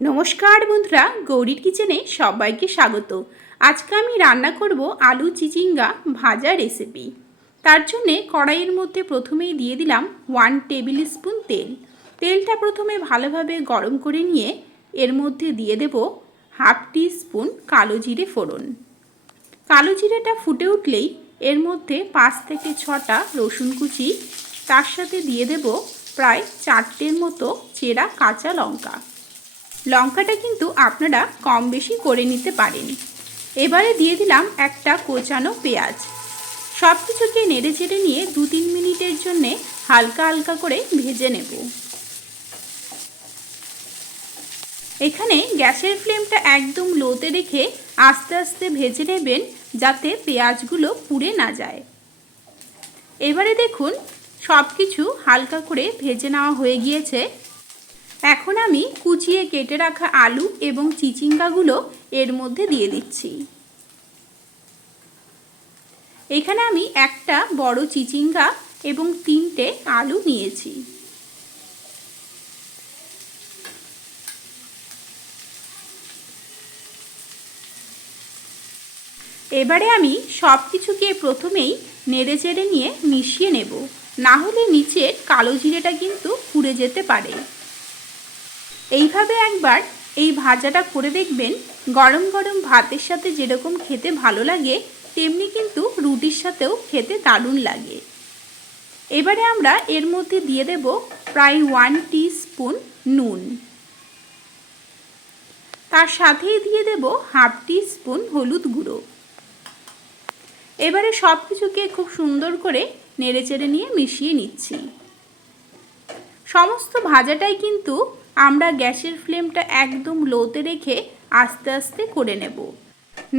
নমস্কার বন্ধুরা, গৌরীর কিচেনে সবাইকে স্বাগত। আজকে আমি রান্না করব আলু চিচিঙ্গা ভাজা রেসিপি তার জন্যে কড়াইয়ের মধ্যে প্রথমেই দিয়ে দিলাম ওয়ান টেবিল স্পুন তেল। তেলটা প্রথমে ভালোভাবে গরম করে নিয়ে এর মধ্যে দিয়ে দেব হাফ টি স্পুন কালো জিরে ফোড়ন। কালো জিরেটা ফুটে উঠলেই এর মধ্যে পাঁচ থেকে ছটা রসুন কুচি, তার সাথে দিয়ে দেব প্রায় চারটের মতো চেরা কাঁচা লঙ্কা। লঙ্কাটা কিন্তু আপনারা কম বেশি করে নিতে পারেন এবারে দিয়ে দিলাম একটা কোচানো পেঁয়াজ। সব কিছুকে নেড়ে চেড়ে নিয়ে দু তিন মিনিটের জন্যে হালকা হালকা করে ভেজে নেব। এখানে গ্যাসের ফ্লেমটা একদম লোতে রেখে আস্তে আস্তে ভেজে নেবেন যাতে পেঁয়াজগুলো পুড়ে না যায়। এবারে দেখুন সব কিছু হালকা করে ভেজে নেওয়া হয়ে গিয়েছে। এখন আমি কুচিয়ে কেটে রাখা আলু এবং চিচিঙ্গাগুলো এর মধ্যে দিয়ে দিচ্ছি। এখানে আমি একটা বড় চিচিঙ্গা এবং তিনটে আলু নিয়েছি। এবারে আমি সব কিছুকে প্রথমেই নেড়ে চেড়ে নিয়ে মিশিয়ে নেব। না হলে নিচের কালো জিরেটা কিন্তু পুড়ে যেতে পারে। এইভাবে একবার এই ভাজাটা করে দেখবেন গরম গরম ভাতের সাথে যেরকম খেতে ভালো লাগে, তেমনি কিন্তু রুটির সাথেও খেতে দারুণ লাগে। এবারে আমরা এর মধ্যে দিয়ে দেব প্রায় ওয়ান স্পুন নুন। তার সাথেই দিয়ে দেব হাফ স্পুন হলুদ গুঁড়ো। এবারে সব কিছুকে খুব সুন্দর করে নেড়েচেড়ে নিয়ে মিশিয়ে নিচ্ছি। সমস্ত ভাজাটাই কিন্তু আমরা গ্যাসের ফ্লেমটা একদম লোতে রেখে আস্তে আস্তে করে নেব।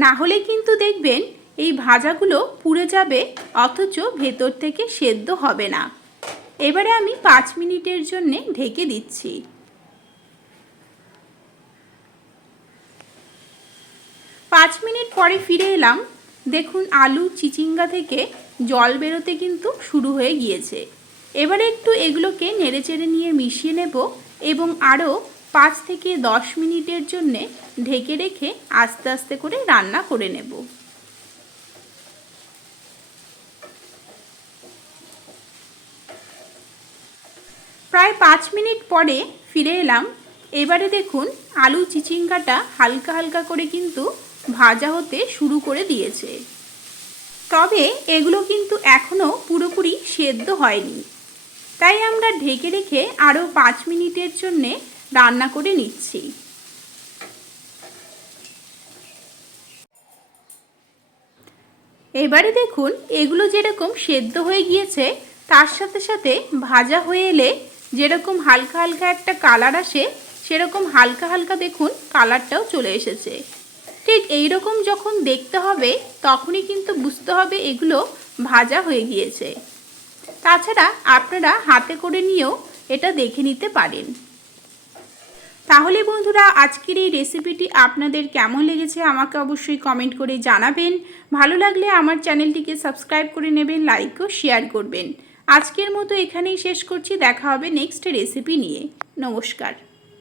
না হলে কিন্তু দেখবেন এই ভাজাগুলো পুড়ে যাবে, অথচ ভেতর থেকে সেদ্ধ হবে না। এবারে আমি পাঁচ মিনিটের জন্য ঢেকে দিচ্ছি। পাঁচ মিনিট পরে ফিরে এলাম। দেখুন আলু, চিচিঙ্গা থেকে জল বেরোতে কিন্তু শুরু হয়ে গিয়েছে। এবারে একটু এগুলোকে নেড়েচেড়ে নিয়ে মিশিয়ে নেব এবং আরও পাঁচ থেকে দশ মিনিটের জন্যে ঢেকে রেখে আস্তে আস্তে করে রান্না করে নেব। প্রায় পাঁচ মিনিট পরে ফিরে এলাম। এবারে দেখুন, আলু চিচিঙ্গাটা হালকা হালকা করে কিন্তু ভাজা হতে শুরু করে দিয়েছে। তবে এগুলো কিন্তু এখনও পুরোপুরি সেদ্ধ হয়নি। তাই আমরা ঢেকে রেখে আরও পাঁচ মিনিটের জন্যে রান্না করে নিচ্ছি। এবারে দেখুন এগুলো যেরকম সেদ্ধ হয়ে গিয়েছে, তার সাথে সাথে ভাজা হয়ে এলে যেরকম হালকা হালকা একটা কালার আসে, সেরকম হালকা হালকা দেখুন কালারটাও চলে এসেছে। ঠিক এই রকম যখন দেখতে হবে, তখনই কিন্তু বুঝতে হবে এগুলো ভাজা হয়ে গিয়েছে। তাছাড়া আপনারা হাতে করে নিয়েও এটা দেখে নিতে পারেন। তাহলে বন্ধুরা, আজকের এই রেসিপিটি আপনাদের কেমন লেগেছে আমাকে অবশ্যই কমেন্ট করে জানাবেন। ভালো লাগলে আমার চ্যানেলটিকে সাবস্ক্রাইব করে নেবেন, লাইক ও শেয়ার করবেন। আজকের মতো এখানেই শেষ করছি, দেখা হবে নেক্সট রেসিপি নিয়ে। নমস্কার।